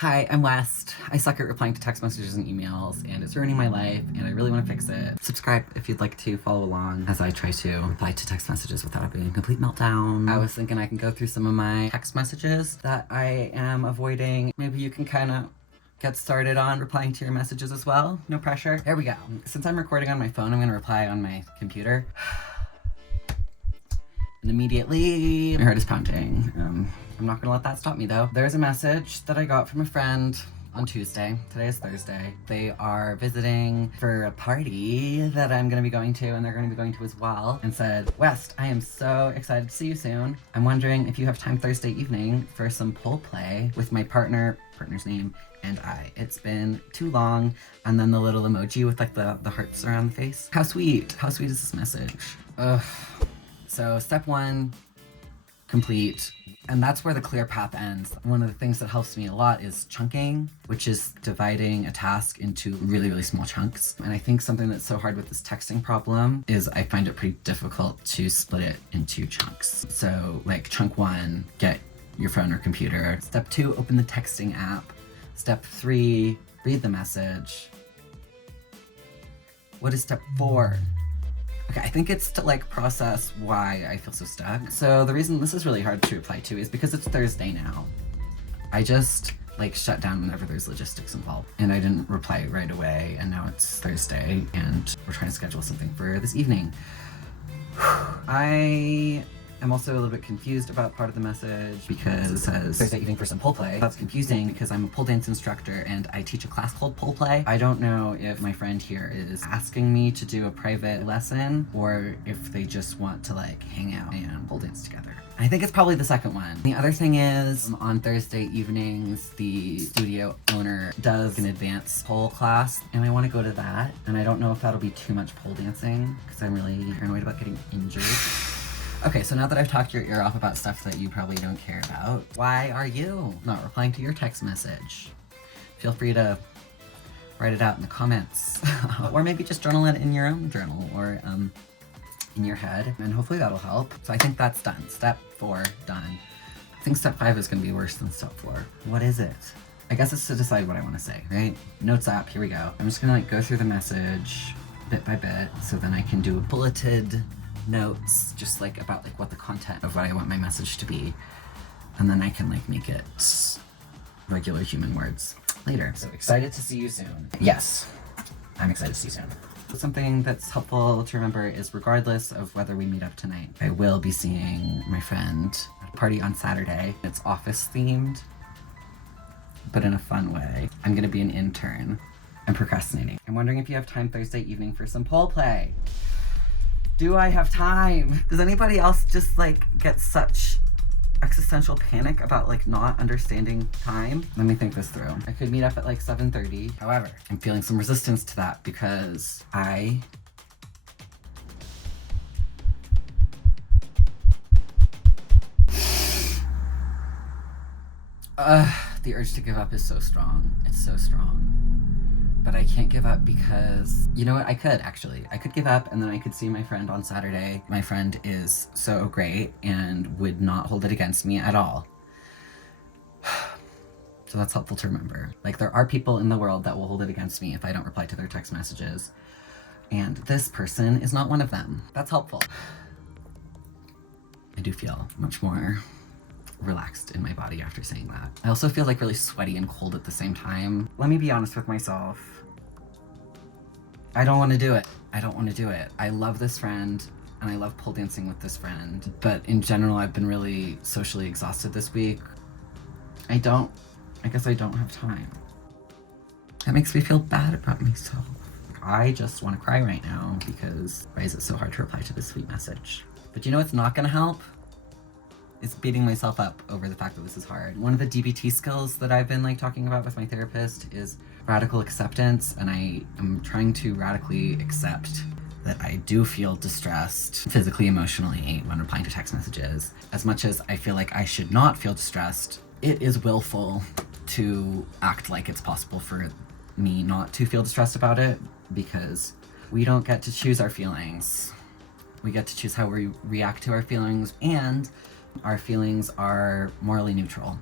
Hi, I'm West. I suck at replying to text messages and emails, and it's ruining my life, and I really want to fix it. Subscribe if you'd like to follow along as I try to reply to text messages without it being a complete meltdown. I was thinking I can go through some of my text messages that I am avoiding. Maybe you can kind of get started on replying to your messages as well. No pressure. There we go. Since I'm recording on my phone, I'm going to reply on my computer. And immediately, my heart is pounding. I'm not gonna let that stop me though. There's a message that I got from a friend on Tuesday. Today is Thursday. They are visiting for a party that I'm gonna be going to, and they're gonna be going to as well, and said, West, I am so excited to see you soon. I'm wondering if you have time Thursday evening for some pole play with my partner's name, and I. It's been too long. And then the little emoji with like the hearts around the face. How sweet. How sweet is this message? Ugh. So step one, complete. And that's where the clear path ends. One of the things that helps me a lot is chunking, which is dividing a task into really, really small chunks. And I think something that's so hard with this texting problem is I find it pretty difficult to split it into chunks. So like chunk one, get your phone or computer. Step two, open the texting app. Step three, read the message. What is step four? Okay, I think it's to like process why I feel so stuck. So the reason this is really hard to reply to is because it's Thursday now. I just like shut down whenever there's logistics involved, and I didn't reply right away, and now it's Thursday and we're trying to schedule something for this evening. I am also a little bit confused about part of the message because it says Thursday evening for some pole play. That's confusing because I'm a pole dance instructor and I teach a class called pole play. I don't know if my friend here is asking me to do a private lesson or if they just want to like hang out and pole dance together. I think it's probably the second one. The other thing is on Thursday evenings, the studio owner does an advanced pole class and I want to go to that. And I don't know if that'll be too much pole dancing because I'm really paranoid about getting injured. Okay, so now that I've talked your ear off about stuff that you probably don't care about, why are you not replying to your text message? Feel free to write it out in the comments. Or maybe just journal it in your own journal or in your head, and hopefully that'll help. So I think that's done. Step 4, done. I think step 5 is gonna be worse than step 4. What is it? I guess it's to decide what I wanna say, right? Notes app, here we go. I'm just gonna like go through the message bit by bit, so then I can do bulleted notes just like about like what the content of what I want my message to be, and then I can like make it regular human words later. So excited to see you soon. Yes, I'm excited to see you soon. Something that's helpful to remember is regardless of whether we meet up tonight, I will be seeing my friend at a party on Saturday. It's office themed, but in a fun way. I'm gonna be an intern. I'm procrastinating. I'm wondering if you have time Thursday evening for some pole play. Do I have time? Does anybody else just like get such existential panic about like not understanding time? Let me think this through. I could meet up at like 7:30. However, I'm feeling some resistance to that because the urge to give up is so strong. It's so strong. But I can't give up because, you know what, I could give up and then I could see my friend on Saturday. My friend is so great and would not hold it against me at all. So that's helpful to remember. Like there are people in the world that will hold it against me if I don't reply to their text messages. And this person is not one of them. That's helpful. I do feel much more relaxed in my body after saying that. I also feel like really sweaty and cold at the same time. Let me be honest with myself. I don't want to do it. I don't want to do it. I love this friend and I love pole dancing with this friend, but in general I've been really socially exhausted this week. I guess I don't have time. That makes me feel bad about myself. I just want to cry right now because why is it so hard to reply to this sweet message? But you know what's not gonna help? It's beating myself up over the fact that this is hard. One of the DBT skills that I've been like talking about with my therapist is radical acceptance, and I am trying to radically accept that I do feel distressed physically, emotionally when replying to text messages. As much as I feel like I should not feel distressed, it is willful to act like it's possible for me not to feel distressed about it because we don't get to choose our feelings. We get to choose how we react to our feelings, and our feelings are morally neutral.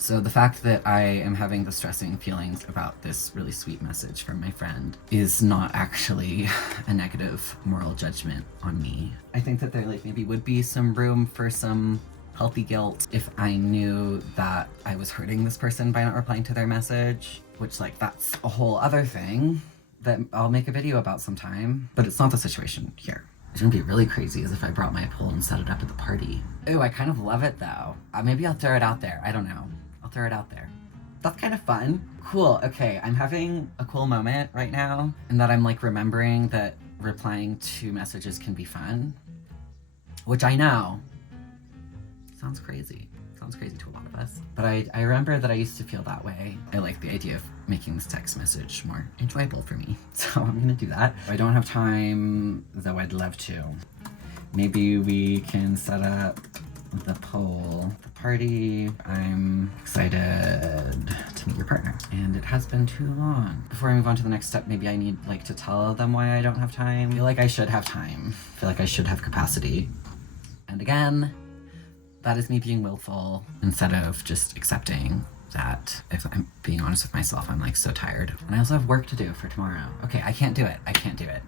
So the fact that I am having distressing feelings about this really sweet message from my friend is not actually a negative moral judgment on me. I think that there like maybe would be some room for some healthy guilt if I knew that I was hurting this person by not replying to their message, which like that's a whole other thing that I'll make a video about sometime, but it's not the situation here. It's gonna be really crazy as if I brought my pole and set it up at the party. Ooh, I kind of love it though. Maybe I'll throw it out there. I don't know. I'll throw it out there. That's kind of fun. Cool, okay, I'm having a cool moment right now in that I'm like remembering that replying to messages can be fun, which I know sounds crazy. Sounds crazy to a lot of us. But I remember that I used to feel that way. I like the idea of making this text message more enjoyable for me. So I'm gonna do that. I don't have time, though I'd love to. Maybe we can set up the poll, the party. I'm excited to meet your partner. And it has been too long. Before I move on to the next step, maybe I need like to tell them why I don't have time. I feel like I should have time. I feel like I should have capacity. And again, that is me being willful instead of just accepting that if I'm being honest with myself, I'm like so tired. And I also have work to do for tomorrow. Okay, I can't do it. I can't do it.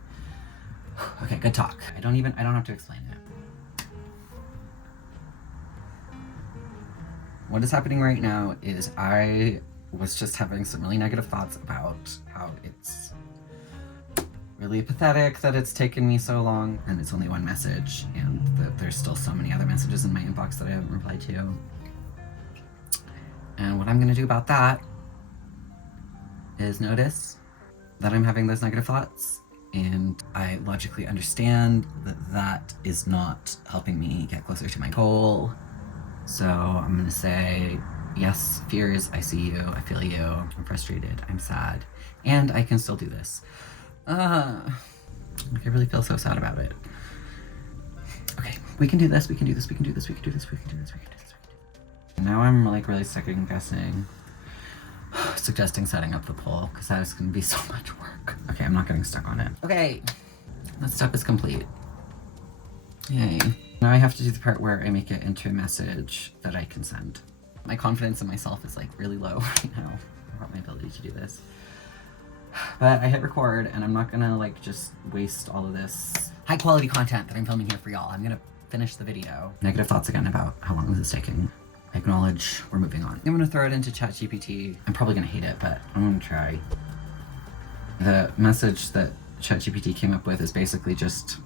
Okay, good talk. I don't have to explain it. What is happening right now is I was just having some really negative thoughts about how it's really pathetic that it's taken me so long and it's only one message and that there's still so many other messages in my inbox that I haven't replied to. And what I'm gonna do about that is notice that I'm having those negative thoughts, and I logically understand that that is not helping me get closer to my goal. So I'm gonna say, yes, fears, I see you, I feel you, I'm frustrated, I'm sad, and I can still do this. Like I really feel so sad about it. Okay, we can do this, we can do this, we can do this, we can do this, we can do this, we can do this, we can do this. Now I'm like really second guessing, suggesting setting up the poll, because that is gonna be so much work. Okay, I'm not getting stuck on it. Okay, that step is complete. Yay. Now I have to do the part where I make it into a message that I can send. My confidence in myself is like really low right now about my ability to do this. But I hit record and I'm not gonna like just waste all of this high quality content that I'm filming here for y'all. I'm gonna finish the video. Negative thoughts again about how long this is taking. I acknowledge we're moving on. I'm gonna throw it into ChatGPT. I'm probably gonna hate it, but I'm gonna try. The message that ChatGPT came up with is basically just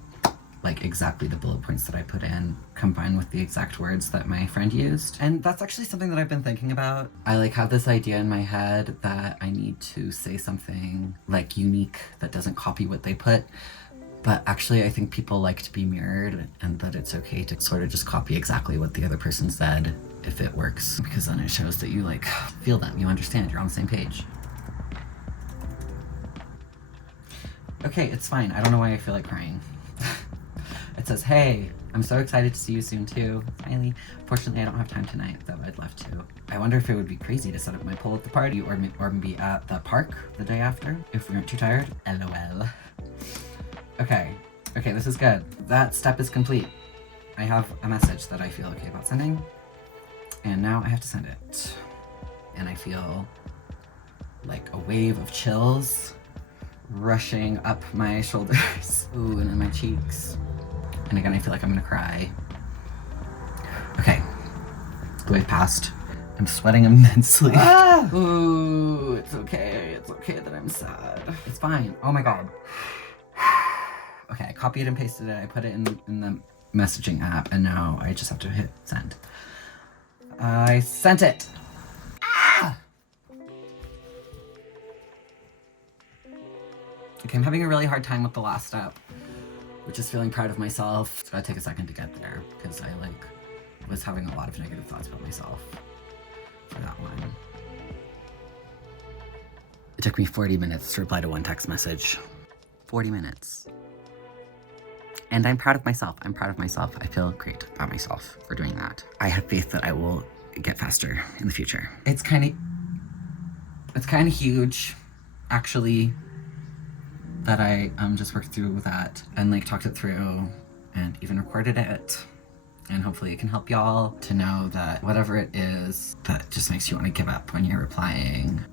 like exactly the bullet points that I put in, combined with the exact words that my friend used. And that's actually something that I've been thinking about. I like have this idea in my head that I need to say something like unique that doesn't copy what they put. But actually I think people like to be mirrored, and that it's okay to sort of just copy exactly what the other person said if it works, because then it shows that you like feel them, you understand, you're on the same page. Okay, it's fine. I don't know why I feel like crying. It says, hey, I'm so excited to see you soon too. Finally. Fortunately, I don't have time tonight, though I'd love to. I wonder if it would be crazy to set up my poll at the party or be at the park the day after if we aren't too tired. LOL. Okay, this is good. That step is complete. I have a message that I feel okay about sending, and now I have to send it. And I feel like a wave of chills rushing up my shoulders. Ooh, and in my cheeks. And again, I feel like I'm gonna cry. Okay, the wave passed. I'm sweating immensely. Ah! Ooh, it's okay that I'm sad. It's fine, oh my god. Okay, I copied and pasted it, I put it in the messaging app, and now I just have to hit send. I sent it. Ah! Okay, I'm having a really hard time with the last step, which is feeling proud of myself. It's gotta take a second to get there, because I like was having a lot of negative thoughts about myself for that one. It took me 40 minutes to reply to one text message. 40 minutes. And I'm proud of myself. I'm proud of myself. I feel great about myself for doing that. I have faith that I will get faster in the future. It's kind of huge, actually, that I just worked through that and like talked it through and even recorded it And hopefully it can help y'all to know that whatever it is that just makes you want to give up when you're replying,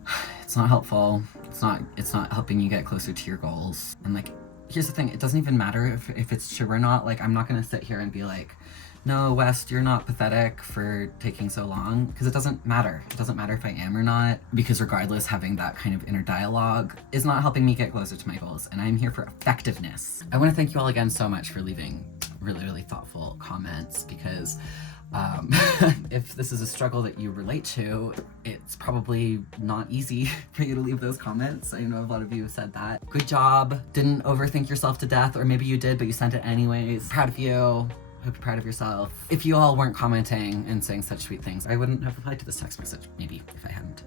it's not helpful. It's not helping you get closer to your goals. And like, here's the thing, it doesn't even matter if it's true or not. Like, I'm not gonna sit here and be like, no, West, you're not pathetic for taking so long, because it doesn't matter. It doesn't matter if I am or not, because regardless, having that kind of inner dialogue is not helping me get closer to my goals, and I'm here for effectiveness. I want to thank you all again so much for leaving really, really thoughtful comments, because if this is a struggle that you relate to, it's probably not easy for you to leave those comments. I know a lot of you have said that. Good job. Didn't overthink yourself to death, or maybe you did, but you sent it anyways. Proud of you. Hope you're proud of yourself. If you all weren't commenting and saying such sweet things, I wouldn't have replied to this text message, maybe, if I hadn't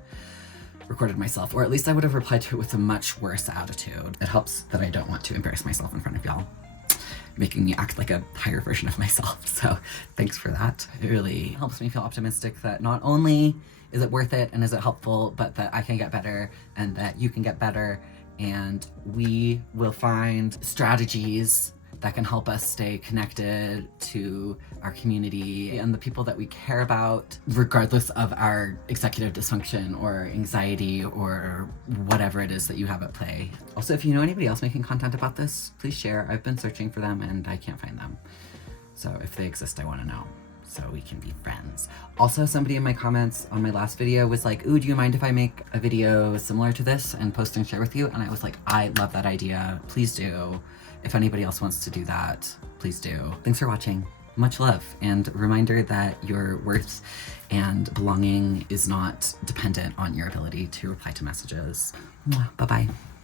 recorded myself, or at least I would have replied to it with a much worse attitude. It helps that I don't want to embarrass myself in front of y'all, making me act like a higher version of myself. So thanks for that. It really helps me feel optimistic that not only is it worth it and is it helpful, but that I can get better and that you can get better, and we will find strategies that can help us stay connected to our community and the people that we care about, regardless of our executive dysfunction or anxiety or whatever it is that you have at play. Also, if you know anybody else making content about this, please share. I've been searching for them and I can't find them. So if they exist, I want to know, so we can be friends. Also, somebody in my comments on my last video was like, ooh, do you mind if I make a video similar to this and post and share with you? And I was like, I love that idea. Please do. If anybody else wants to do that, please do. Thanks for watching. Much love, and reminder that your worth and belonging is not dependent on your ability to reply to messages. Bye-bye.